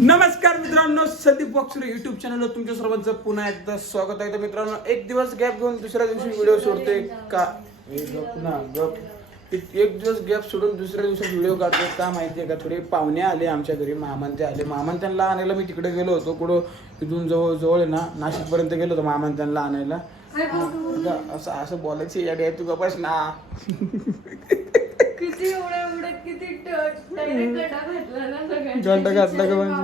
नमस्कार मित्रांनो Sandeep boxer YouTube channel सर्वांचं पुन्हा एकदा स्वागत आहे तर मित्रांनो एक दिवस गॅप घेऊन दुसऱ्या दिवशी व्हिडिओ सोडते का एक दिवस गॅप सोडून दुसऱ्या दिवशी व्हिडिओ काढतो का माहिती आहे का थोडे पाहुणे आले आमच्या घरी मामांत आले मामांत्यांना आणायला मी तिकडे गेलो होतो कुठं तिथून जवळ जवळ नाशिक पर्यंत गेलो होतो मामांत्यांना आणायला असं असं बोलायचं या डे तू गपास ना उड़े उड़े चेरे गाँगा चेरे गाँगा। गाँगा।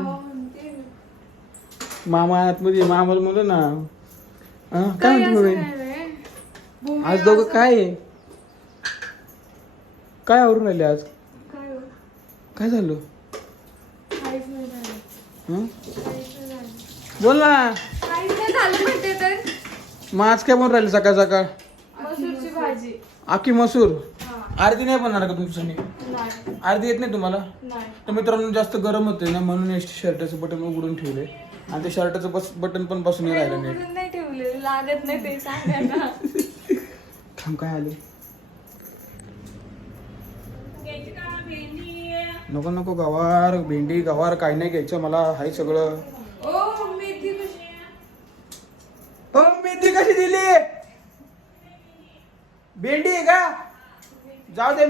मामा मामा ना काय आज दोघ काय काय आवरून राहिले आज काय झालं मग आज काय म्हणून राहिले सकाळ सकाळ आखी मसूर आरती नाही पण का तुमच्यासाठी आरती येत नाही तुम्हाला तर मित्रांनो जास्त गरम होते ना म्हणून एस शर्टाचे बटन उघडून ठेवले आणि ते शर्टाचं बस बटन पण बसून राहिलं नाही ठेवले लागत नाही आले नको नको भेंडी गवार काही नाही घ्यायचं मला हाय सगळं जाऊ दे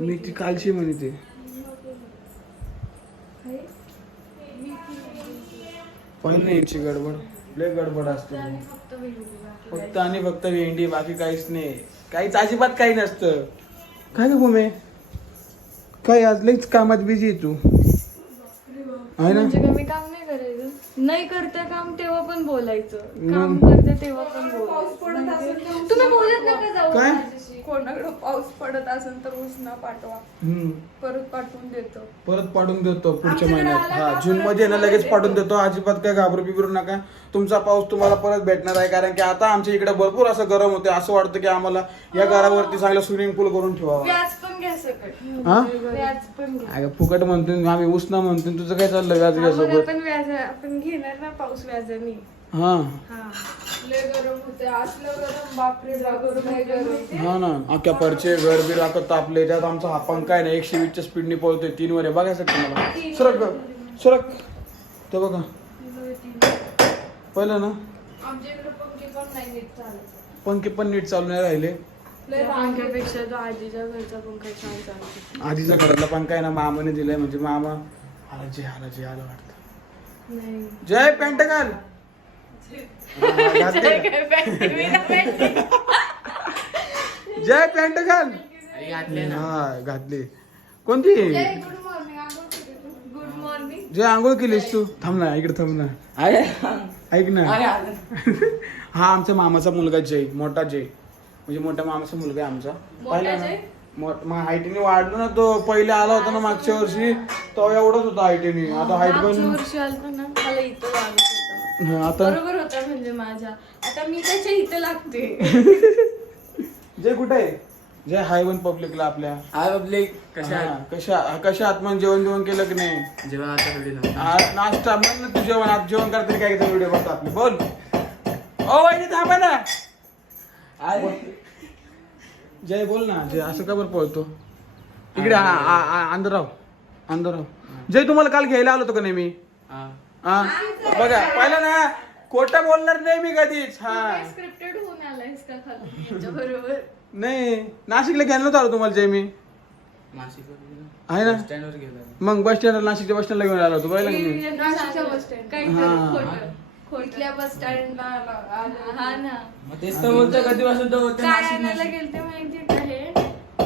म्हणते गडबड गडबड असतो फक्त आणि फक्त भेंडी बाकी काहीच नाही काहीच अजिबात काही नसत काय काही आज अज कामात बिझी तू मी काम नाही करायचं नाही करता काम तेव्हा पण बोलायचं काम करते तेव्हा पण बोलायचं तुम्ही बोलत नका जाऊ कोणाकडं पाऊस पडत असेल तर ऊस पाठवा परत लेके। पाठवून देतो परत पाठवून देतो पुढच्या महिन्यात जून मध्ये ना लगेच पाठवून देतो अजिबात काय घाबरू बिबरू नका तुमचा पाऊस तुम्हाला परत भेटणार आहे कारण की आता आमच्या इकडे भरपूर असं गरम होते असं वाटतं की आम्हाला या घरावरती चांगलं स्विमिंग पूल करून ठेवा व्याज पण फुकट म्हणतो आम्ही उष्ण म्हणतो तुझं काय चाललं व्याज घ्यायचं आपण घेणार ना पाऊस व्याजानी घर बी त्यात आमचा हा पंखा आहे ना एकशे च्या स्पीड पळतोय तीन वर बघा पहिलं ना पंखे पण नीट चालू नाही राहिले आधीचा आधीच्या घरातला पंखा आहे ना मामाने दिलाय म्हणजे मामा आला जे आला वाटत जय पॅन्ट जॅक पॅन्ट घाल जॅक घातली कोणती गुड मॉर्निंग जे आंघोळ केलीस तू थांब ना इकडे थांब ना ऐक ना हा आमच्या मामाचा मुलगा जय मोठा जय म्हणजे मोठ्या मामाचा मुलगा आहे आमचा पहिला हायटीने वाढलो ना तो पहिले आला होता ना मागच्या वर्षी तो एवढाच होता हायटीने आता हाईट पण वर्षी आलो ना इथं आता बरोबर बर होता म्हणजे माझ्या आता मी त्याच्या इथं लागते जय कुठे जय हाय वन पब्लिकला आपल्या हाय पब्लिक कशा कशा कशा आत्मन जेवण जेवण केलं की नाही जेवण आता नाश्ता म्हण तू जेवण आज जेवण करते काय काय व्हिडिओ बघतो आपली बोल ओ वाईजी थांबा ना जय बोल ना जय असं का बरं पळतो इकडे आंधराव आंधराव जय तुम्हाला काल घ्यायला आलो होतो का नाही मी बघा पहिला ना कोटा बोलणार नाही मी कधीच हा नाही नाशिकला गेल आलो तुम्हाला मग बस स्टँडला नाशिकच्या बस स्टँडला घेऊन आलो होतो पहिला बस स्टँड खोटल्या बस स्टँडला कधीपासून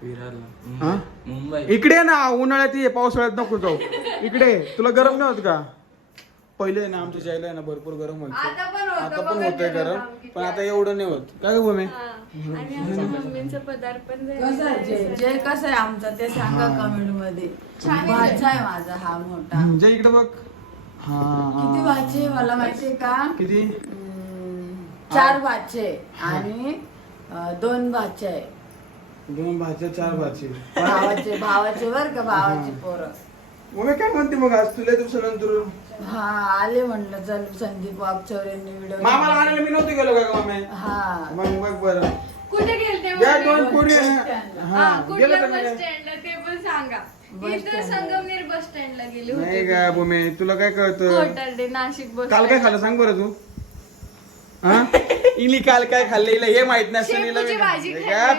इकडे ना उन्हाळ्यात ये पावसाळ्यात नको जाऊ इकडे तुला गरम नाही होत का पहिले आमच्या आहे ना भरपूर गरम पण एवढं नाही होत कायम आहे आमचा ते सांगा कमेंट मध्ये किती भाज मला आहे का चार भाचे आणि दोन आहे दोन चार भाजी भावाचे भावाचे बर का भावाची परत काय म्हणते हा आले म्हणलं मामा लाग बर कुठे संगमनेर बस स्टँड तुला काय कळत काल काय खाल्लं सांग बरं तू हा इली काल काय खाल्लं हे माहित नसत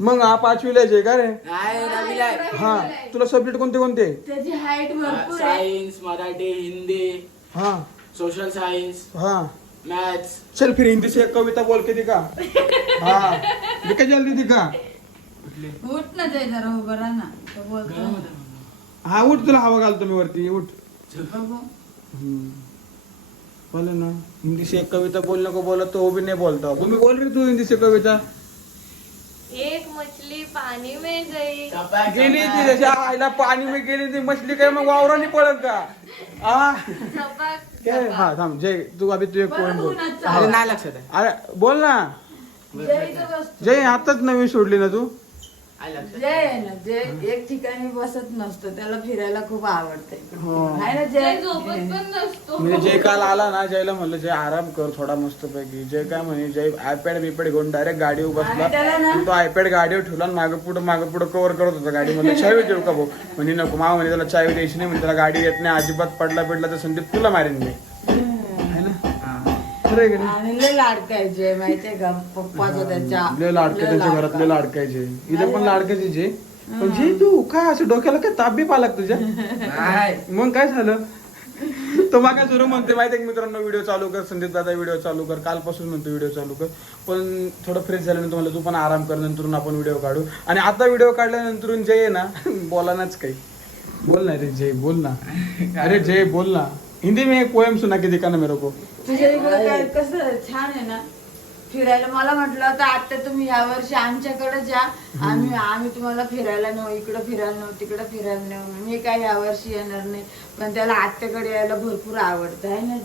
मग हा पाचवी लायचे का रे हा तुला सब्जेक्ट कोणते कोणते मराठी हिंदी हा सोशल सायन्स हा मॅथ्स चल फिर हिंदी एक कविता बोलते ती काल ती काय बरं हा उठ तुला हवा घालतो मी वरती उठ बोल ना हिंदी से कविता नको बोलत तो बी नाही बोलतो मी बोल रे तू हिंदी से कविता एक मछली पाणी मे गेली आईला पाणी मध्ये गेली ती मछली काय मग वावर पडत का हा थांब जय तू अभि तुझे कोण बोल नाही लक्षात अरे बोल ना जय आताच नवीन सोडली ना तू जे ना जे एक ठिकाणी बसत नसतो त्याला फिरायला खूप आवडते जे, जे काल आला ना जयला म्हणलं जय आराम कर थोडा मस्त पैकी जे काय म्हणे जय आयपॅड बिपॅड घेऊन डायरेक्ट गाडीवर बसला तो आयपॅड गाडीवर ठेवला मागे पुढे मागे पुढे कव्हर करत होता गाडी मध्ये चाय देऊ का भाऊ म्हणे नको माग म्हणे त्याला चाय द्यायची मी त्याला गाडी येत नाही अजिबात पडला पिडला तर संदीप तुला मारेन मी लाडकायचे माहितीये का पप्पाचं त्याच्या लिहिलेलं इथे पण लाडकायची जे म्हणजे तू काय असं डोक्याला काय ताप बी पालक तुझ्या मग काय झालं तो मग काय सुरू म्हणते माहितीये मित्रांनो व्हिडिओ चालू कर संदीप दादा व्हिडिओ चालू कर कालपासून म्हणतो व्हिडिओ चालू कर पण थोडं फ्रेश झाल्यानंतर तुम्हाला तू पण आराम कर नंतर आपण व्हिडिओ काढू आणि आता व्हिडिओ काढल्यानंतर जय ना बोला नाच काही बोल ना रे जय बोल ना अरे जय बोल ना हिंदी में एक पोएम सुना की देखा ना मेरे को छान है ना फिरायला मला म्हटलं तर आता तुम्ही या वर्षी आमच्याकडे जा आम्ही आम्ही तुम्हाला फिरायला नेऊ इकडं फिरायला नेऊ तिकडे फिरायला नेऊ मी काय या वर्षी येणार नाही पण त्याला आत्याकडे यायला भरपूर आवडत आहे ना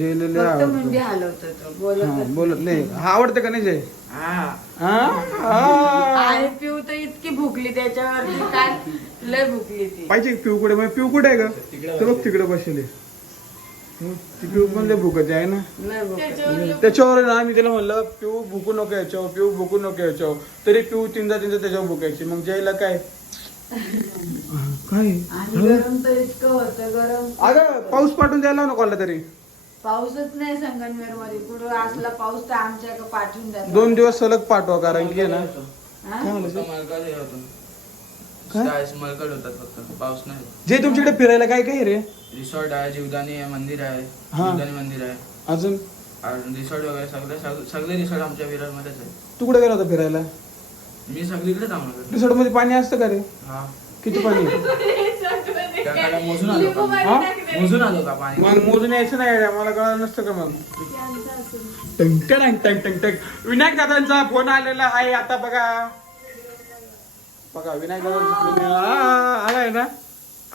जे हलवत होत बोलत बोलत नाही आवडत का नाही जे आई पिऊ तर इतकी भुकली त्याच्यावर भुकली पाहिजे पिऊ कुठे काय कुठे आहे ना त्याच्यावर मी तिला म्हणलं पिऊ भुकू नको याच्यावर पिऊ भुकू नको यायचो तरी पिऊ तीनदा तीनदा त्याच्यावर भुकायची मग जायला काय काय गरम होतं गरम अगं पाऊस द्यायला नको आला तरी पाऊसच नाही पाऊस दोन दिवस सलग पाठवा कारण की जे तुमच्याकडे काय काय रे रिसॉर्ट आहे जीवदानी आहे मंदिर आहे जीवदानी मंदिर आहे अजून रिसॉर्ट वगैरे सगळे सगळे रिसॉर्ट आमच्या विरार मध्येच आहे कुठे गेला होता फिरायला मी सगळीकडे थांबणार रिसॉर्ट मध्ये पाणी असतं का रे हा किती पाणी यायच नाही मला कळलं नसतं का मग टंक टक्क टक्क विनायक दादांचा फोन आलेला आहे आता बघा बघा विनायक दादांचा आलाय आला आहे ना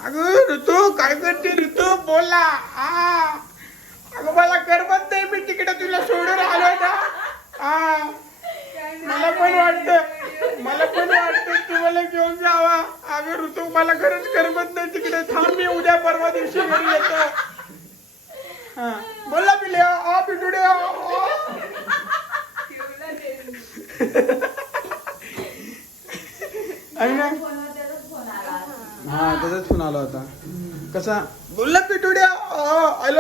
अग ऋतू काय करते ऋतू बोला हा त्याचाच फोन आलो होता कसा बोलला पिटुड्या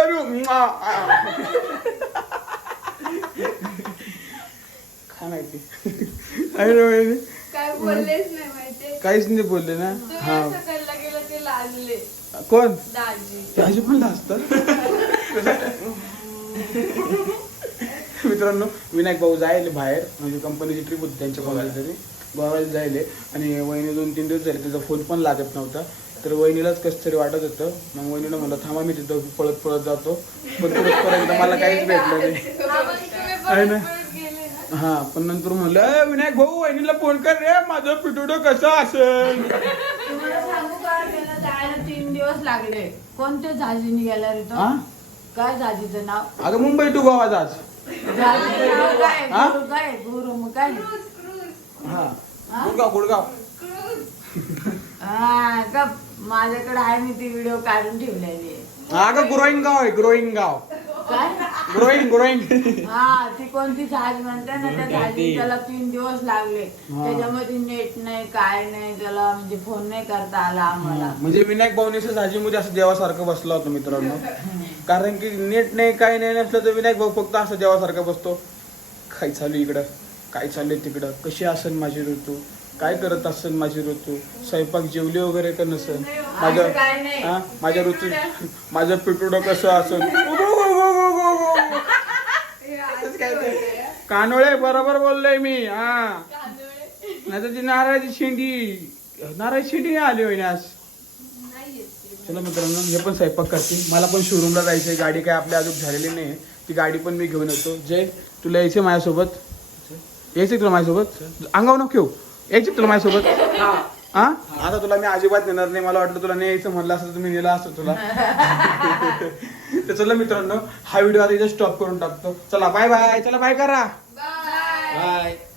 नाही बोलले ना हा ते लाजले कोण ताजी पण लाजत मित्रांनो विनायक भाऊ जायले बाहेर म्हणजे कंपनीची ट्रिप होती त्यांच्या बघायला जायले आणि वहिनी दोन तीन दिवस झाले त्याचा फोन पण लागत नव्हता तर वहिनीलाच कस तरी वाटत होतं मग वहिनीनं म्हणलं थांबा मी तिथं पळत पळत जातो पण मला काहीच भेटलं नाही पण नंतर हा विनायक भाऊ वहिनीला फोन कर रे माझं पिटुड कसं असेल तीन दिवस लागले कोणत्या झाजी गेला रे तो काय झाजीचं नाव अगं मुंबई टू गोवा जाजू काय काय गुडगाव माझ्याकडे आहे मी ती व्हिडिओ काढून ठेवलेली आहे गाव ती कोणती ना त्या तीन दिवस लागले त्याच्यामध्ये नेट नाही काय नाही त्याला म्हणजे फोन नाही करता आला आम्हाला म्हणजे विनायक भाऊ ने मध्ये असं देवासारखं बसलो होतो मित्रांनो कारण की नेट नाही काय नाही नसलं तर विनायक भाऊ फक्त असं देवासारखं बसतो काही चालू इकडं काय चालले तिकडं कशी असेल माझी ऋतू काय करत असेल माझी ऋतू स्वयंपाक जेवले वगैरे का नसन हा माझ्या ऋतू माझं पिटुड कसं असेल कानोळे बरोबर बोललोय मी हा ती नारायण शेंडी नारायण शिंडी आली चला मित्रांनो मी पण स्वयंपाक करते मला पण शोरूमला जायचंय गाडी काय आपली अजून झालेली नाही ती गाडी पण मी घेऊन येतो जय तुला यायचंय माझ्यासोबत यायच तुला माझ्यासोबत अंगाव नके यायच तुला माझ्यासोबत आता तुला मी अजिबात नेणार नाही मला वाटलं तुला न्यायचं म्हणलं असतं तुम्ही नेला असत तुला चला मित्रांनो हा व्हिडिओ आता इथे स्टॉप करून टाकतो चला बाय बाय चला बाय करा बाय